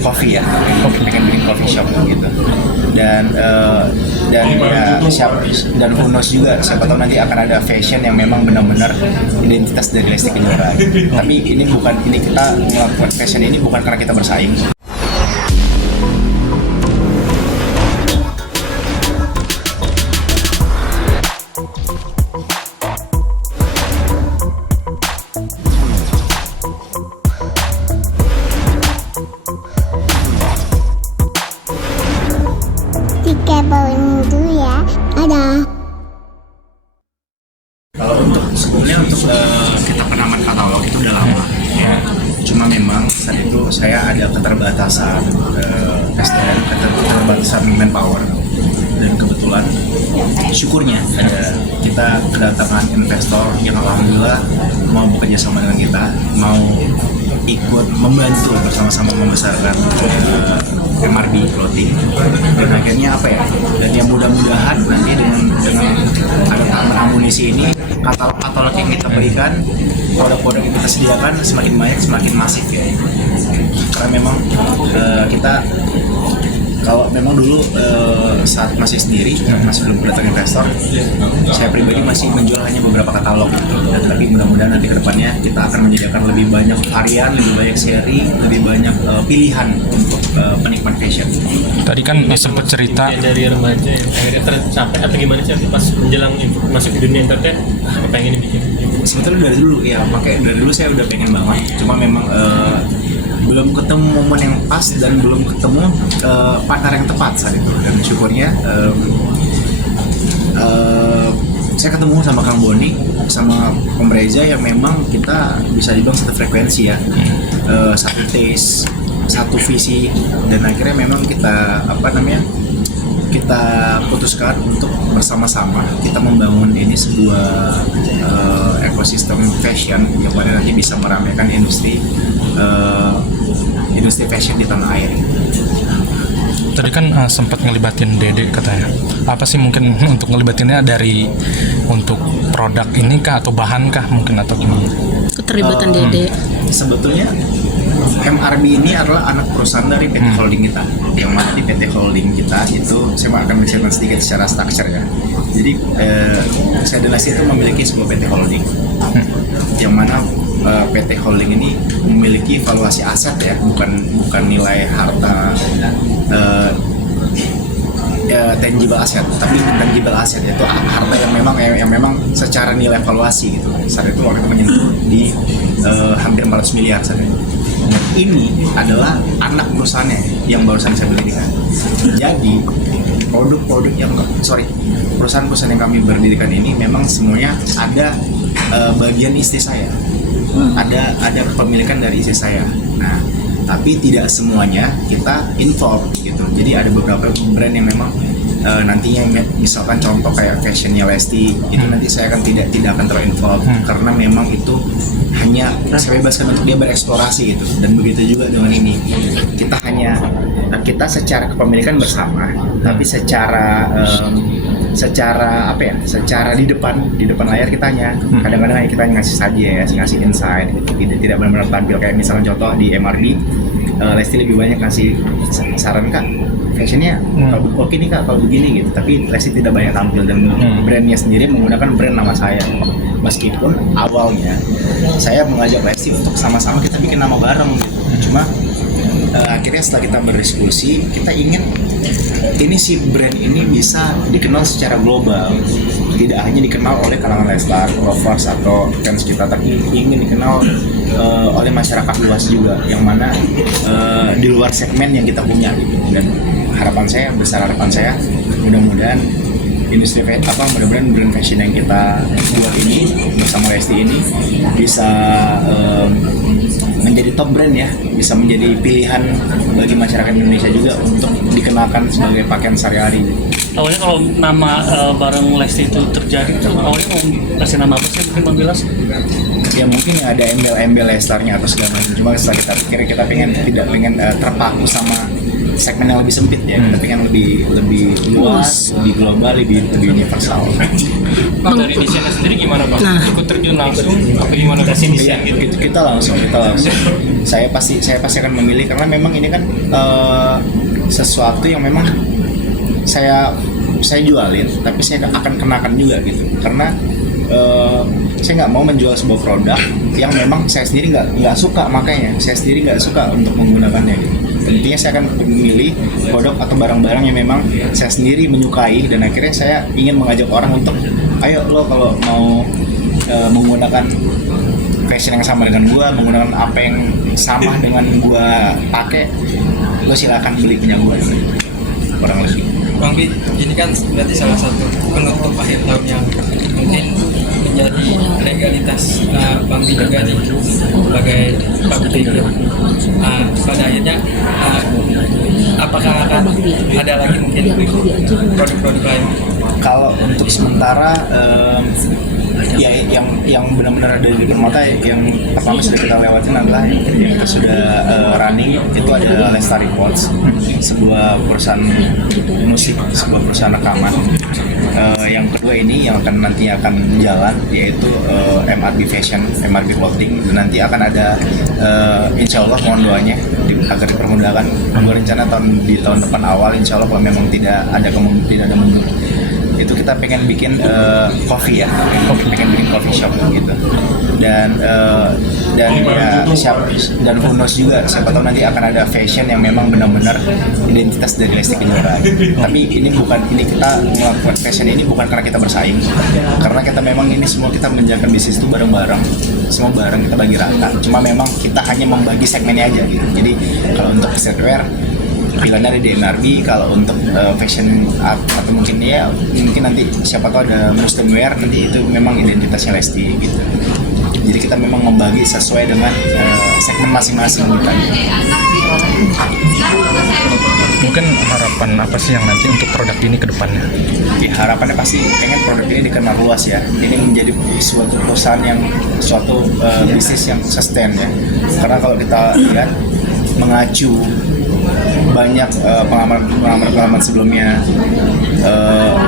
coffee ya, pengen bikin coffee shop gitu. Dan ya dan who knows juga, siapa tahu nanti akan ada fashion yang memang benar-benar identitas dari Lesti Kejora. Tapi ini kita melakukan fashion ini bukan karena kita bersaing. Bawain dulu ya, ada. Kalau sebelumnya untuk kita penamaan katalog itu udah lama ya. Cuma memang saat itu saya ada keterbatasan SDM, keterbatasan manpower, dan kebetulan syukurnya kita kedatangan investor yang alhamdulillah mau bekerja sama dengan kita, mau ikut membantu bersama-sama membesarkan MRB Clothing. Dan akhirnya dan yang mudah-mudahan nanti dengan ada tambahan amunisi ini, katalog yang kita berikan, produk-produk yang kita sediakan semakin banyak, semakin masif ya. Karena memang kita kalau memang dulu saat masih sendiri, masih belum datang investor, saya pribadi masih menjual hanya beberapa katalog gitu. Dan tapi mudah-mudahan nanti kedepannya kita akan menyediakan lebih banyak varian, lebih banyak seri, lebih banyak pilihan untuk penikmat fashion. Tadi kan sempat cerita dari remaja yang akhirnya tercapai atau gimana sih pas menjelang masuk ke dunia entertain, pengen dibikin? Sebetulnya dari dulu saya udah pengen banget. Cuma memang belum ketemu momen yang pas dan belum ketemu partner yang tepat saat itu. Dan syukurnya saya ketemu sama Kang Boni, sama Om Reza, yang memang kita bisa dibilang satu frekuensi ya, satu taste, satu visi. Dan akhirnya memang kita kita putuskan untuk bersama-sama kita membangun ini sebuah ekosistem fashion yang mana nanti bisa meramaikan industri fashion di tanah air. Tadi kan sempat ngelibatin Dede katanya. Apa sih mungkin untuk ngelibatinnya untuk produk ini kah atau bahan kah mungkin atau gimana? Keterlibatan Dede. Sebetulnya MRB ini adalah anak perusahaan dari PT Holding kita. Yang mana di PT Holding kita itu, saya akan menceritakan sedikit secara struktur ya. Jadi saya dan Lesti itu memiliki sebuah PT Holding. Yang mana PT Holding ini memiliki valuasi aset ya, bukan nilai harta tangible aset, tapi intangible aset, yaitu harta yang memang secara nilai valuasi gitu. Saat itu waktu itu menyentuh di hampir 400 miliar saat itu. Dan ini adalah anak perusahaannya yang barusan saya berdirikan. Jadi perusahaan-perusahaan yang kami berdirikan ini memang semuanya ada bagian istri saya, ada kepemilikan dari istri saya. Nah, tapi tidak semuanya kita involve gitu. Jadi ada beberapa brand yang memang nantinya, misalkan contoh kayak fashionnya Lesti, itu nanti saya akan tidak akan terinvolve karena memang itu hanya saya bebaskan untuk dia bereksplorasi gitu. Dan begitu juga dengan ini, kita secara kepemilikan bersama, tapi secara di depan layar kita hanya kadang-kadang kita ngasih saja ya, ngasih insight gitu. Tidak benar-benar tampil kayak misalnya contoh di MRB, Lesti lebih banyak ngasih saran, Kak, fashionnya kalau oke nih Kak, kalau begini gitu. Tapi Lesti tidak banyak tampil, dan brandnya sendiri menggunakan brand nama saya. Meskipun awalnya saya mengajak Lesti untuk sama-sama kita bikin nama bareng gitu. Cuma akhirnya setelah kita berdiskusi, kita ingin si brand ini bisa dikenal secara global, tidak hanya dikenal oleh kalangan Leslar, lovers atau fans kita, tapi ingin dikenal oleh masyarakat luas juga, yang mana di luar segmen yang kita punya gitu. Dan harapan saya mudah-mudahan industri mudah-mudahan brand fashion yang kita buat ini bersama Lesti ini bisa menjadi top brand ya, bisa menjadi pilihan bagi masyarakat Indonesia juga untuk dikenalkan sebagai pakaian sehari-hari. Awalnya kalau nama bareng Lesti itu terjadi, itu awalnya mau kasih nama apa sih, mungkin Bang Bilas? Ya mungkin ada embel-embel Lestarnya atau segala macam. Cuma setelah kita pikir, kita tidak pengen terpaku sama segmen yang lebih sempit ya, kita pengen lebih luas, lebih global, lebih universal. Bang, dari desainnya sendiri gimana Bang? Ikut terjun langsung apa gimana kasih desain gitu? Kita langsung. Saya pasti akan memilih karena memang ini kan sesuatu yang memang saya jualin, tapi saya akan kenakan juga gitu. Karena saya nggak mau menjual sebuah produk yang memang saya sendiri nggak suka, makanya saya sendiri nggak suka untuk menggunakannya gitu. Intinya saya akan memilih produk atau barang-barang yang memang saya sendiri menyukai, dan akhirnya saya ingin mengajak orang untuk ayo lo kalau mau menggunakan fashion yang sama dengan gua, menggunakan apa yang sama dengan gua pakai, lo silakan beli punya gua gitu. Kurang lebih. Bang Bi, ini kan berarti salah satu penutup akhir tahun yang mungkin menjadi legalitas Bang Bi juga nih sebagai public figure. Pada akhirnya apakah akan ada lagi mungkin produk-produk lain? Kalau untuk sementara ya yang benar-benar ada di depan mata yang pertama sudah kita lewatin adalah yang kita sudah running itu ada Lestari Records, sebuah perusahaan musik, sebuah perusahaan rekaman. Yang kedua ini yang nantinya akan jalan yaitu MRB Fashion, MRB Clothing, dan nanti akan ada insya Allah mohon doanya agar dipermudahkan. Gue rencana di tahun depan awal insya Allah kalau memang tidak ada mundur, itu kita pengen bikin coffee ya, pengen bikin coffee shop gitu, dan who knows juga, siapa tahu nanti akan ada fashion yang memang benar-benar identitas dari Lesti Kejora. Tapi ini kita melakukan fashion ini bukan karena kita bersaing, karena kita memang ini semua kita menjalankan bisnis itu bareng-bareng, semua bareng kita bagi rata. Cuma memang kita hanya membagi segmennya aja gitu. Jadi kalau untuk streetwear pilihannya ada di MRB, kalau untuk fashion art atau mungkin nanti siapa tahu ada custom wear, nanti itu memang identitasnya Lesti gitu. Jadi kita memang membagi sesuai dengan segmen masing-masing gitu. Mungkin harapan apa sih yang nanti untuk produk ini ke depannya? Ya, harapannya pasti pengen produk ini dikenal luas ya. Ini menjadi suatu perusahaan suatu bisnis yang sustain ya. Karena kalau kita lihat mengacu banyak pengalaman sebelumnya,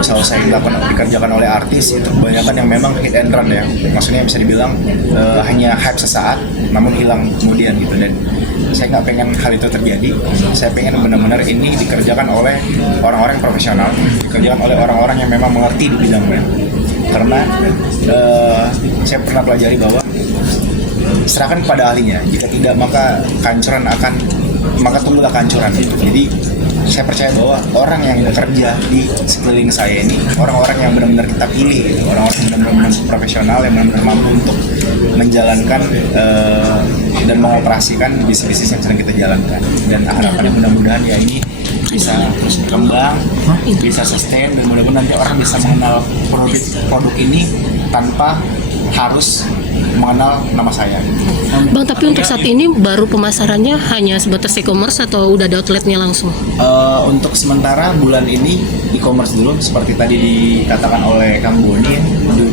usaha-usaha yang dikerjakan oleh artis itu kebanyakan yang memang hit and run ya, maksudnya bisa dibilang hanya hype sesaat namun hilang kemudian gitu. Dan saya nggak pengen hal itu terjadi. Saya pengen benar-benar ini dikerjakan oleh orang-orang yang profesional, dikerjakan oleh orang-orang yang memang mengerti di bidangnya. Karena saya pernah pelajari bahwa serahkan kepada ahlinya, jika tidak maka tunggulah kehancuran gitu. Jadi saya percaya bahwa orang yang bekerja di sekeliling saya ini orang-orang yang benar-benar kita pilih gitu, orang-orang yang benar-benar profesional, yang benar-benar mampu untuk menjalankan dan mengoperasikan bisnis-bisnis yang sedang kita jalankan. Dan harapannya mudah-mudahan ya ini bisa terus berkembang, bisa sustain, dan mudah-mudahan nanti orang bisa mengenal produk ini tanpa harus mengenal nama saya. Bang, tapi untuk saat ini baru pemasarannya hanya sebatas e-commerce atau udah ada outletnya langsung? Untuk sementara bulan ini e-commerce dulu, seperti tadi dikatakan oleh Kang Boni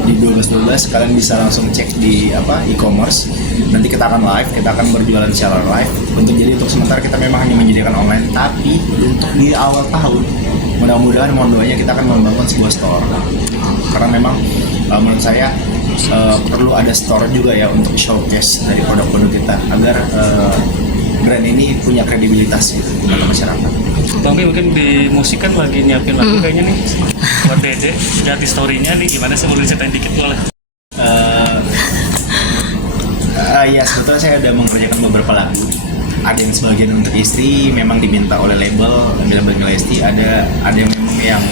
di 12.12 kalian bisa langsung cek di e-commerce. Nanti kita akan live, kita akan berjualan secara live. Untuk sementara kita memang hanya menyediakan online, tapi untuk di awal tahun mudah-mudahan mohon doanya kita akan membangun sebuah store. Karena memang menurut saya perlu ada store juga ya untuk showcase dari produk-produk kita agar brand ini punya kredibilitas gitu kepada masyarakat. Bang Bi, mungkin di musik kan lagi nyiapin lagu kayaknya nih buat Dede, jadi story-nya nih gimana sih, boleh ceritain dikit boleh? Ya sebetulnya saya udah mengerjakan beberapa lagu. Ada yang sebagian untuk istri memang diminta oleh label Lesti, ada yang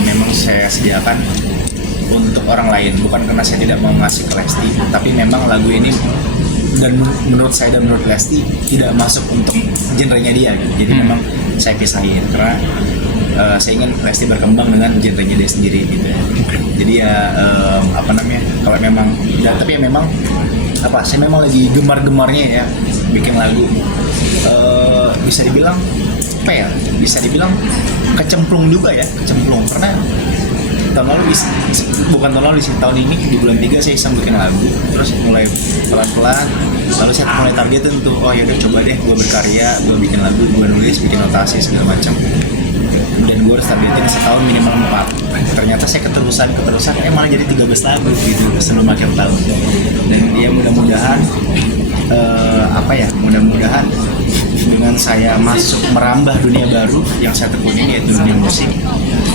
memang saya sediakan untuk orang lain, bukan karena saya tidak mau ngasih ke Lesti, tapi memang lagu ini dan menurut saya dan menurut Lesti tidak masuk untuk genrenya dia gitu. Jadi memang saya pisahin karena saya ingin Lesti berkembang dengan genrenya dia sendiri gitu ya. Jadi ya kalau memang tapi ya memang saya memang lagi gemar-gemarnya ya bikin lagu. Bisa dibilang kecemplung juga ya, karena tahun lalu bukan tahun lalu sih, tahun ini di bulan 3 saya iseng bikin lagu, terus mulai pelan-pelan, lalu saya mulai targetin tuh, oh ya udah coba deh gue berkarya, gue bikin lagu, gue nulis, bikin notasi segala macam, dan gue harus targetin setahun minimal 4. Ternyata saya keterusan malah jadi 13 lagu gitu sebelum akhir tahun. Dan ya mudah-mudahan mudah-mudahan dengan saya masuk merambah dunia baru yang saya tekuni, yaitu dunia musik,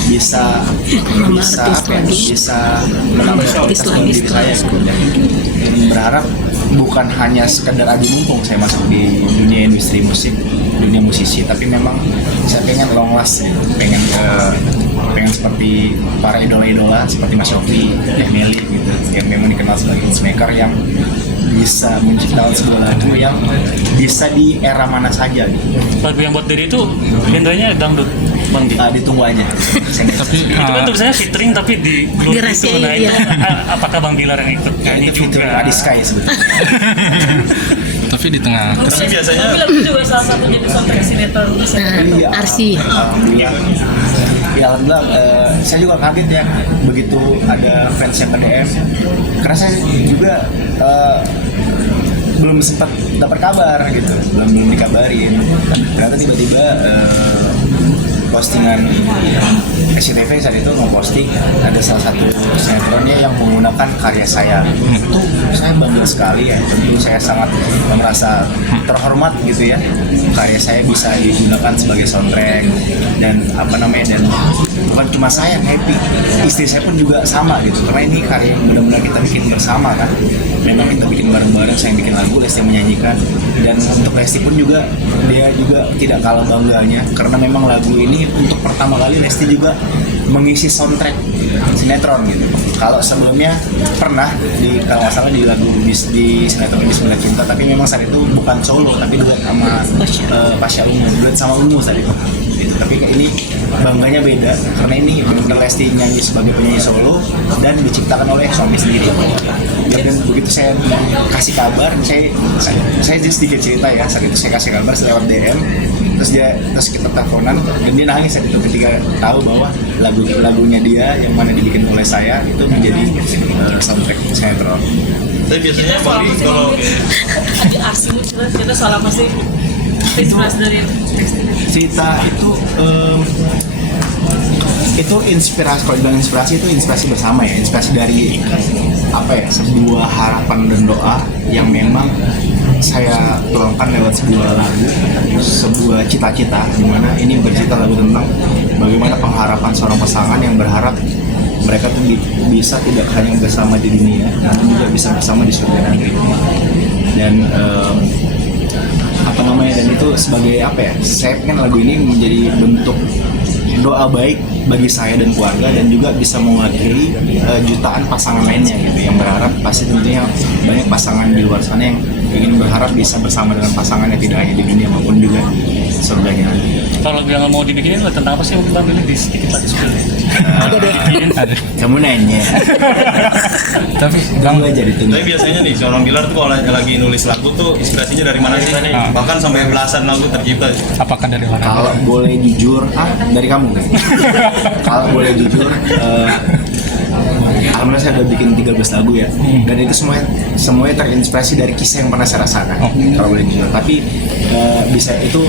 bisa menambah kualitas dalam diri saya gitu. Dan berharap bukan hanya sekedar adu mumpung saya masuk di dunia industri musik, dunia musisi, tapi memang saya pengen long last gitu. pengen seperti para idola-idola seperti Mas Yofi, Emily gitu, yang memang dikenal sebagai hitmaker yang bisa menciptakan sebuah lagu yang bisa di era mana saja gitu. Lagu yang buat Dede itu genrenya dangdut, Bang Di. Ditunggu aja. Tapi Itu kan tulisannya featuring tapi di grup itu. Dirahasiain, Nah itu iya. apakah Bang Bilar yang ikut nyanyi Itu fitur juga? Adiskai sebetulnya. tapi di tengah Tapi biasanya juga salah satu jadi soundtrack sinetron bisa. Iya, Arsi. alhamdulillah. Ya alhamdulillah, saya juga kaget ya begitu ada fans yang DM, karena saya juga belum sempat dapat kabar gitu, belum dikabarin. Ternyata tiba-tiba postingan SCTV saat itu ngeposting ada salah satu sinetronnya yang menggunakan karya saya. Itu saya bangga sekali ya, tentu saya sangat merasa terhormat gitu ya, karya saya bisa digunakan sebagai soundtrack dan dan bukan cuma saya yang happy, istri saya pun juga sama gitu, karena ini karya yang benar-benar kita bikin bersama kan, memang kita bikin bareng-bareng, saya bikin lagu, Lesti menyanyikan, dan untuk Lesti pun juga dia juga tidak kalah bangganya karena memang lagu ini untuk pertama kali Lesti juga mengisi soundtrack sinetron gitu. Kalau sebelumnya pernah kalau nggak salah di lagu di sinetron Bismillah Cinta, tapi memang saat itu bukan solo tapi duet sama Pasha Ungu, duet sama Ungu saat itu. Gitu. Tapi ini bangganya beda karena ini benar Lesti nyanyi sebagai penyanyi solo dan diciptakan oleh suami sendiri. Dan begitu saya kasih kabar, saya just sedikit cerita ya, saat itu saya kasih kabar lewat DM, terus kita teleponan dan dia nangis saat itu ketika tahu bahwa lagunya dia yang mana dibikin oleh saya itu menjadi soundtrack sinetron. Tapi biasanya Bang Di kalau Ada aksi cerita soal apa sih? Inspirasi dari Cerita itu inspirasi, kalau dibilang inspirasi itu inspirasi bersama ya, inspirasi dari sebuah harapan dan doa yang memang saya tuangkan lewat sebuah lagu, sebuah cita-cita, dimana ini bercerita lagu tentang bagaimana pengharapan seorang pasangan yang berharap mereka tuh bisa tidak hanya bersama di dunia, namun juga bisa bersama di surga nanti. Dan dan itu sebagai saya pengen lagu ini menjadi bentuk doa baik bagi saya dan keluarga, dan juga bisa mewakili jutaan pasangan lainnya gitu, yang berharap pasti tentunya banyak pasangan di luar sana yang ingin berharap bisa bersama dengan pasangannya tidak hanya di dunia maupun juga surganya nanti. Kalau lagu yang mau dibikinin tentang apa sih mungkin Bang Billy di sedikit lagi spill. ada. Kamu nanya. Tapi Kamu aja ditunggu. Tapi biasanya nih seorang Bilar tuh kalau lagi nulis lagu tuh inspirasinya dari mana sih? Bahkan sampai belasan lagu tercipta. apakah dari mana? Kalau boleh jujur, dari kamu kan? Kalau boleh jujur, alhamdulillah saya udah bikin 13 lagu ya, dan itu semuanya terinspirasi dari kisah yang pernah saya rasakan. Kalau boleh jujur, tapi bisa itu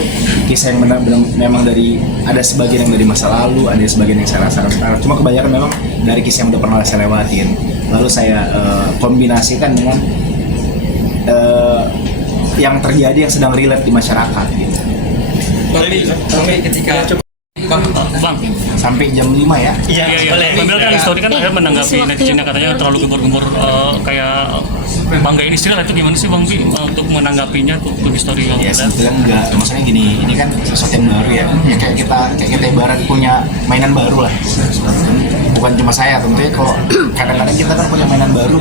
kisah yang benar-benar memang dari, ada sebagian yang dari masa lalu, ada sebagian yang saya rasakan sekarang. Cuma kebanyakan memang dari kisah yang udah pernah saya lewatin, lalu saya kombinasikan dengan yang terjadi yang sedang relate di masyarakat gitu. Tapi ketika Bang, Sampai jam 5 ya. iya. Bang Bilal kan story kan akhirnya menanggapi netizen yang katanya terlalu gembur-gembur kayak banggain istri lah, itu gimana sih Bang Bi untuk menanggapinya tuh di story Bang Ya Bilal? sebetulnya enggak, maksudnya gini, ini kan sesuatu yang baru ya, kayak kita ibarat punya mainan baru lah. Bukan cuma saya, tentunya kalau kadang-kadang kita kan punya mainan baru,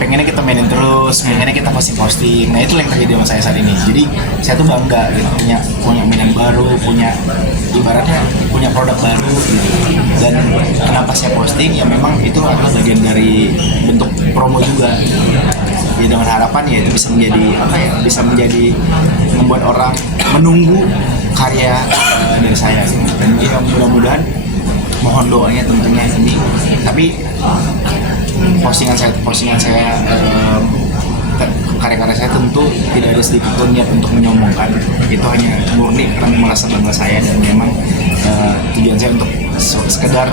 pengennya kita mainin terus, pengennya kita posting. Nah itu yang terjadi sama saya saat ini. Jadi saya tuh bangga gitu, punya mainan baru, punya ibaratnya punya produk baru gitu. Dan kenapa saya posting, ya memang itu adalah bagian dari bentuk promo juga. Jadi dengan harapan ya itu bisa menjadi membuat orang menunggu karya dari saya gitu. Dan ya mudah-mudahan mohon doanya tentunya ini Tapi postingan saya karya-karya saya tentu tidak ada sedikit pun niat untuk menyombongkan. Itu hanya murni karena merasa bangga saya, dan memang tujuan saya untuk sekedar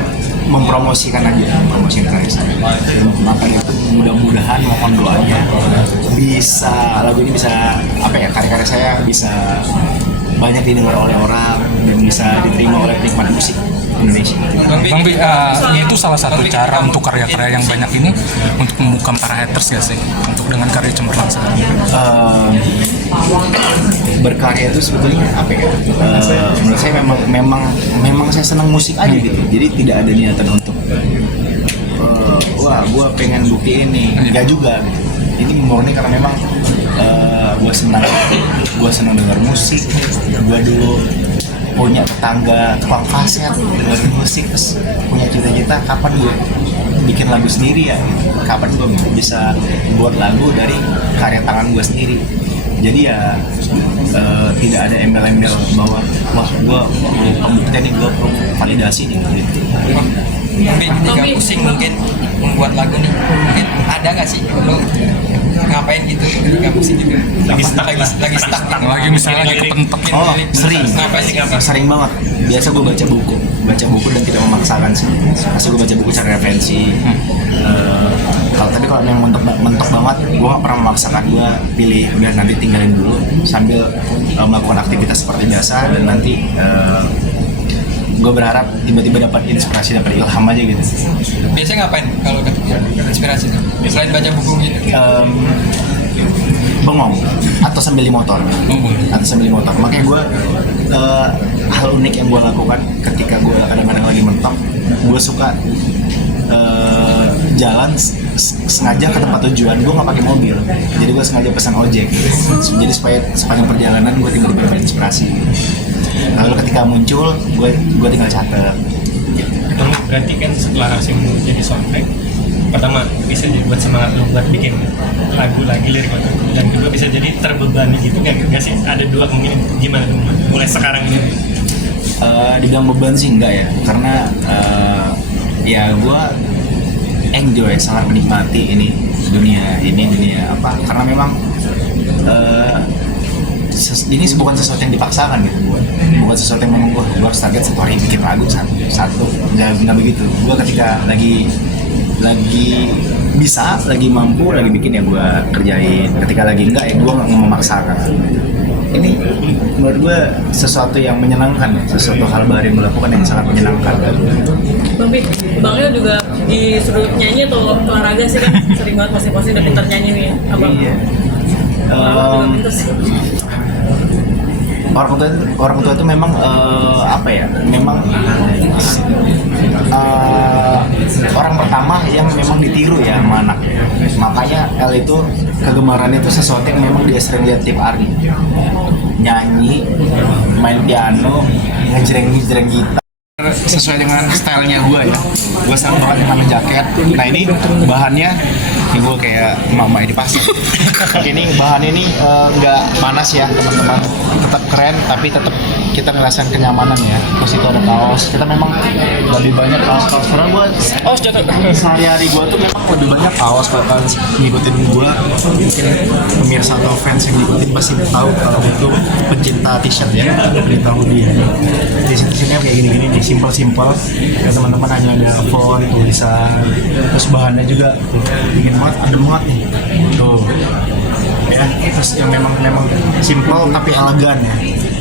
mempromosikan karya saya. Maka itu mudah-mudahan, mohon doanya bisa, lagu ini bisa karya-karya saya bisa banyak didengar oleh orang dan bisa diterima oleh penikmat musik Indonesia. Bang Bi, itu salah satu cara untuk karya-karya yang banyak ini untuk membuka para haters gak sih? Untuk dengan karya cemerlang sendiri. Berkarya itu sebetulnya menurut saya memang saya senang musik aja gitu. Jadi tidak ada niatan untuk wah gue pengen buktiin nih, enggak juga gitu. Ini murni karena memang gue senang dengar musik. Gue dulu punya tetangga tukang kaset dengerin musik, terus punya cita-cita kapan gue bikin lagu sendiri ya gitu. Kapan gue bisa buat lagu dari karya tangan gue sendiri. Jadi ya tidak ada embel-embel bahwa wah gue perlu pembuktian nih, gue perlu validasi nih gitu. Tapi ketika pusing mungkin membuat lagu nih, mungkin ada nggak sih lo ngapain gitu ketika pusing gitu? Lagi stuck gitu. Lagi misalnya lagi kepentok. Oh, Ngapain? sering banget. Biasa gue baca buku dan tidak memaksakan sih. Pasti gue baca buku cari referensi. Kalau memang mentok banget, gue gak pernah memaksakan. Gue pilih udah nanti tinggalin dulu sambil melakukan aktivitas seperti biasa, dan nanti gue berharap tiba-tiba dapat inspirasi, dapat ilham aja gitu. Biasanya ngapain kalau ketika inspirasi itu? Selain baca buku gitu? Bengong atau sambil di motor. Makanya gue hal unik yang gue lakukan ketika gue kadang-kadang lagi mentok, gue suka jalan sengaja ke tempat tujuan. Gue nggak pakai mobil, jadi gue sengaja pesan ojek. Jadi supaya sepanjang perjalanan gue tiba-tiba dapat inspirasi. Lalu ketika muncul, gue tinggal catat. Berarti kan setelah Asim jadi soundtrack, pertama bisa jadi buat semangat lo buat bikin lagu lagi, lirik lagu, dan kedua bisa jadi terbebani gitu nggak sih? Ada dua mungkin, gimana tuh mulai sekarang ini? Dibilang beban sih enggak ya, karena ya gue enjoy, sangat menikmati dunia apa, karena memang ini bukan sesuatu yang dipaksakan gitu, bukan sesuatu yang memang gue harus target satu hari bikin lagu satu nggak begitu. Gue ketika lagi bisa, lagi mampu, lagi bikin ya gue kerjain. Ketika lagi enggak ya gue nggak memaksakan. Ini menurut gue sesuatu yang menyenangkan, sesuatu hal baru yang melakukan yang sangat menyenangkan. Bang Leo juga disuruh nyanyi atau olahraga sih kan? Sering banget posting-posting udah pintar nyanyi nih ya, abang. Iya. Orang tua itu memang orang pertama yang memang ditiru ya sama anak. Makanya El itu kegemarannya itu sesuatu yang memang dia sering lihat tiap hari. Nyanyi, main piano, ngejreng gitar. Sesuai dengan stylenya gue ya, gue senang banget sama jaket. Nah ini bahannya, ini gue kayak mama di pasar. Ini bahannya ini nggak panas ya teman-teman, tetap keren tapi tetap kita ngerasain kenyamanan ya. Terus itu ada kaos, kita memang lebih banyak kaos karena gue sehari-hari gue tuh memang lebih banyak kaos. Kalau kalian ngikutin gue, mungkin pemirsa atau fans yang ngikutin pasti tahu kalau itu pencinta t-shirt ya, beritahu dia. T-shirtnya kayak gini-gini nih, simpel-simpel ya teman-teman, hanya ada font, tulisan, terus bahannya juga dingin banget, adem banget nih tuh ya. Terus yang memang simpel tapi elegan ya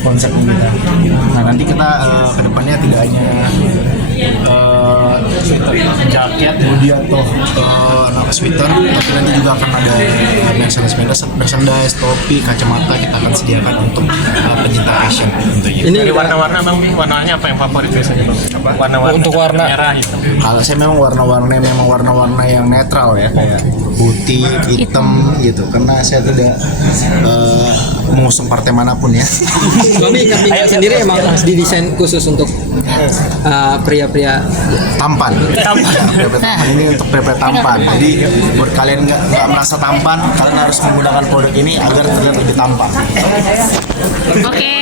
konsep kita. Nah nanti kita kedepannya tidak hanya jaket, hoodie atau sweater, tapi nanti juga akan ada merchandise, topi, kacamata kita akan sediakan untuk pencinta fashion tentunya. Ini warna-warna bang, warnanya apa yang favorit biasanya bang? Warna-warna Untuk warna merah, hitam. Kalau saya memang warna-warna yang netral ya, kayak putih, hitam gitu, karena saya tidak mengusung partai manapun ya. Bami kambing sendiri emang didesain khusus untuk pria-pria Tampan. Ini untuk pria tampan. Jadi buat kalian nggak merasa tampan, kalian harus menggunakan produk ini agar terlihat lebih tampan. Oke.